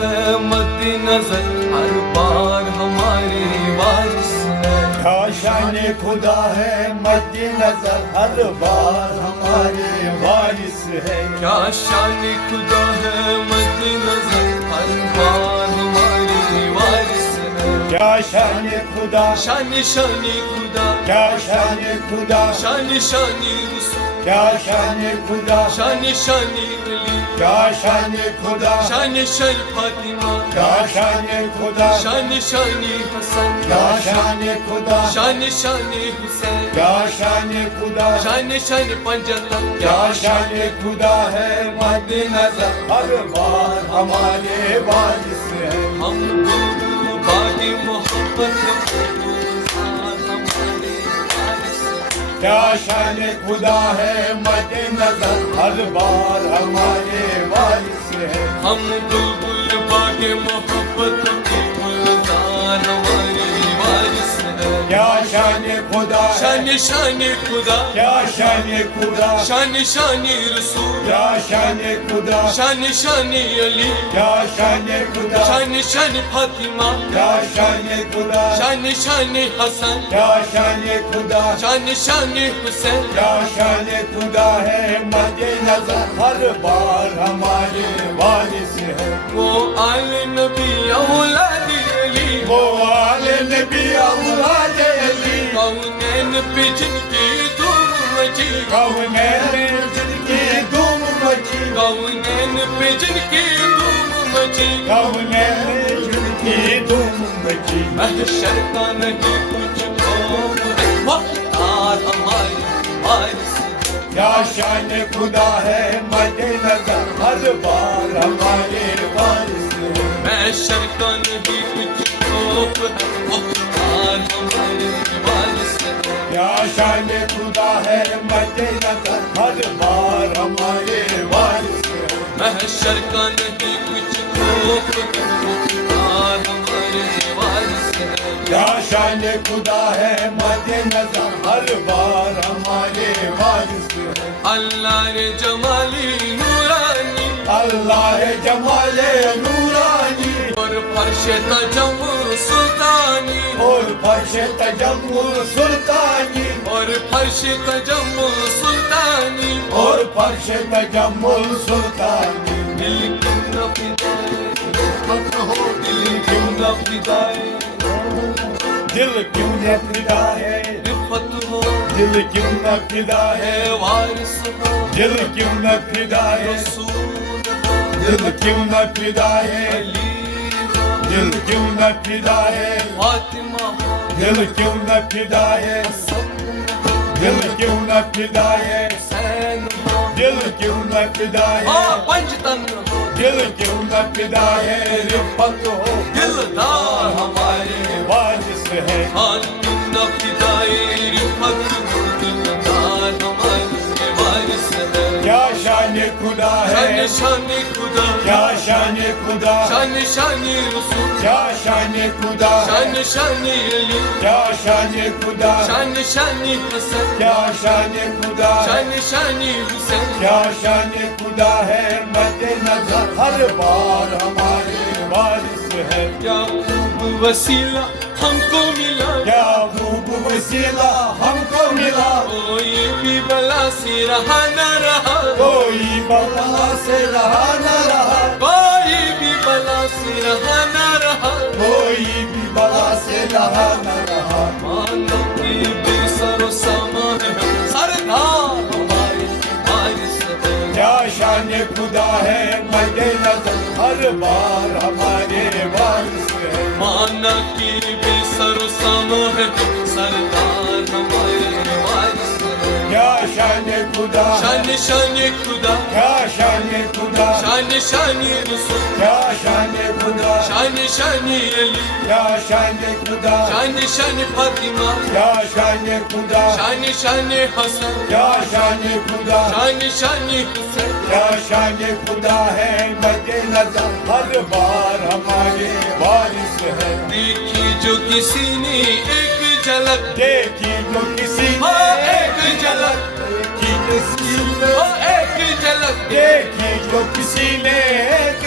ہے مد نظر ہر بار ہمارے وارث ہے کیا شان خدا ہے مد نظر ہر بار ہمارے وارث ہے کیا شان خدا ہے مد نظر ہر بار ہمارے وارث ہے کیا شان خدا شان خدا کیا شان خدا شان رسول کیا شان خدا شان علی کیا شان خدا شان فاطمہ کیا شان خدا شان حسن کیا شان خدا شان حسین کیا شان خدا شان پنجتن کیا شان خدا ہے مد نظر ہر بار ہمارے وارث ہے ہم دونوں باغ محبت ہمارے وارث ہیں کیا شان خدا ہے مد نظر ہر بار ہمارے وارث ہے ہم بلبل باغ محبت کے گلزار ہمارے وارث ہیں کیا شان خدا ہے شان خدا کیا شان خدا شان رسول کیا شان خدا شان علی کیا شان خدا شان فاطمہ کیا شان خدا شان حسن کیا شان خدا شان حسین کیا شان خدا ہے مد نظر ہر بار ہمارے وارث ہے وہ آل نبی اولاد علی وہ آل نبی اولاد علی کونین پہ جن کی دھوم مچی کونین جن کی دھوم مچی کونین پہ جن کی دھوم مچی کونین جن کی دھوم مچی محشر کا نہیں کچھ قوم ہے مختار ہمارے وارث ہیں کیا شان خدا ہے مد نظر ہر بار ہمارے وارث ہے محشر کا نہیں کچھ خوف ہے مختار ہمارے وارث ہیں کیا شان خدا ہے مد نظر ہر بار ہمارے وارث ہے محشر کا نہیں کچھ خوف ہے مختار ہمارے وارث ہیں کیا شان خدا ہے مد نظر ہر بار ہمارے وارث ہے اللہ نے جمالی نورانی اللہ جمال نورانی اور فرش تجم سلطانی اور فرش تجمل سلطانی اور فرش تجم سلطانی اور فرش تجمل سلطانی دل کیوں نہ فدائے رفت ہو دل کیوں نہ فدائے دل کیوں نہ فدا ہے رفت ہو دل کیوں نہ فدا ہے اے وارث ہو دل کیوں نہ فدا ہے رسول ہو دل کیوں نہ فدا ہے علی ہو دل کیوں نہ فدا ہے فاطمہ ہو دل کیوں نہ فدا ہے حسن ہو دل کیوں نہ فدا ہے حسین ہو دل کیوں نہ فدا ہے پنجتن ہو دل کیوں نہ فدا ہے رفت ہو دلدار ہمارے وارث ہے نہ فدائے رفت ہو دلدار ہمارے وارث ہے کیا شان خدا ہے شان خدا کیا شان خدا شان رسول کیا شان خدا شان علی کیا شان خدا شان حسن کیا شان خدا شان حسین کیا شان خدا ہے مد نظر ہر بار ہمارے وارث ہے یعقوب وسیلہ ہم کو ملا یعقوب وسیلہ ہم کو ملا کوئی بھی بلا سے رہا نہ رہا کوئی بلا سے رہا نہ رہا کوئی بھی بلا سے رہا نہ رہا کوئی بھی بلا سے رہا نہ رہا مانو کی بے سر و سامان ہے سردار ہمارے وارث ہے کیا شان خدا ہے مد نظر ہر بار ہمارے وارث ہے مانا کی بے سر و سامان ہے سردار ہمارے وارث ہے کیا شان خدا شان خدا کیا شان خدا شان رسول کیا شان خدا شان علی کیا شان خدا شان فاطمہ کیا شان خدا شان حسن کیا شان خدا شان حسین کیا شان خدا ہے مد نظر ہر بار ہمارے وارث ہے دیکھی جو کسی نے ایک جھلک دیکھی جو کسی ہو نے ایک جھلک دیکھی کسی نے ہو ایک جھلک دیکھی جو کسی نے ایک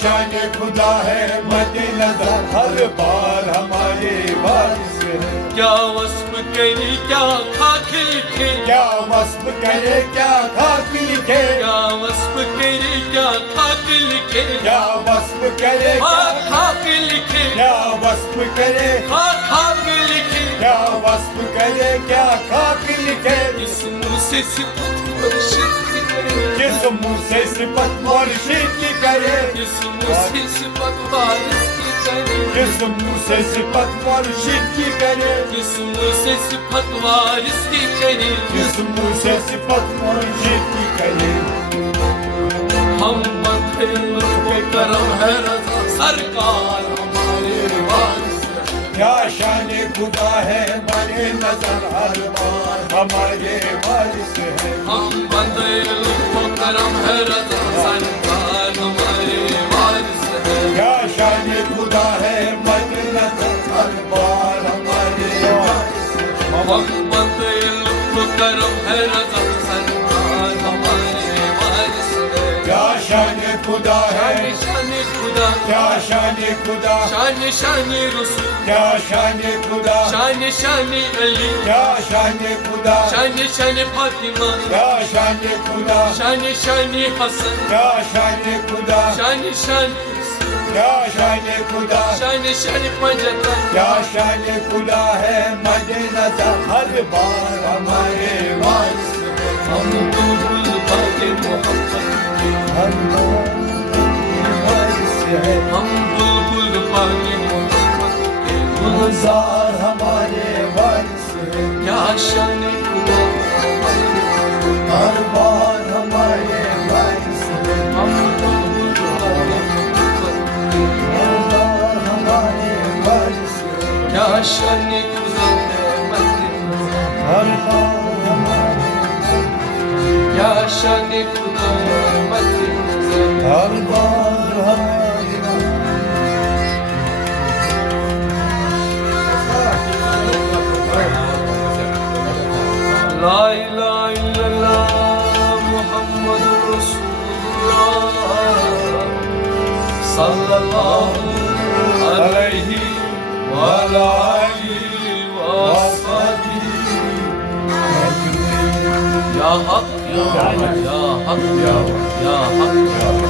شان خدا ہے مد نظر ہر بار ہمارے وارث ہے کیا وصف کرے کیا خاک لکھے کیا وصف کرے کیا خاک لکھے کیا وصف کرے کیا خاک لکھے کیا وصف کرے خاک لکھے کیا وصف کرے خاک لکھے کیا وصف کرے کیا خاک لکھے جس منہ سے صفت مرشد کی کرے جس منہ سے صفت مرشد کی کرے جس منہ سے صفت وارث کی کرے جس منہ سے صفت مرشد کی کرے جس منہ سے صفت وارث کی کرے جس منہ سے صفت مرشد کی کرے ہم بندے لطف و کرم ہے رضا سرکار ہمارے وارث ہے کیا شان خدا ہے مد نظر ہر بار ہمارے وارث ہے ہم بندے لطف و کرم ہے رضا سرکار ہمارے وارث ہے کیا شان خدا ہے مد نظر ہر بار ہمارے وارث ہے ہم بندے لطف و کرم ہے رضا سرکار ہمارے وارث ہے کیا شان خدا ہے شان خدا کیا شان خدا شان شان رسول کیا شان خدا شان شان علی کیا شان خدا شان شان فاطمہ کیا شان خدا شان شان حسن کیا شان خدا شان شان کیا شان خدا شان شان پنجتن کیا شان خدا ہے مد نظر ہر بار ہمارے وارث ہے ہم بلبل باغ محبت کے ہر بار وارث ہے ہم بلبل باغ محبت کے گلزار ہمارے وارث ہے کیا شان خدا ہر بار ہمارے وارث ہے ہم بلبل باغ محبت کے ہر بار ہمارے وارث ہے کیا شان خدا ہر بار ہمارے کیا شان خدا ہر بار ہمارے لا الہ الا اللہ محمد رسول اللہ صلی اللہ علیہ وعلی آلہ وصحبہ یا حق یا حق یا حق یا حق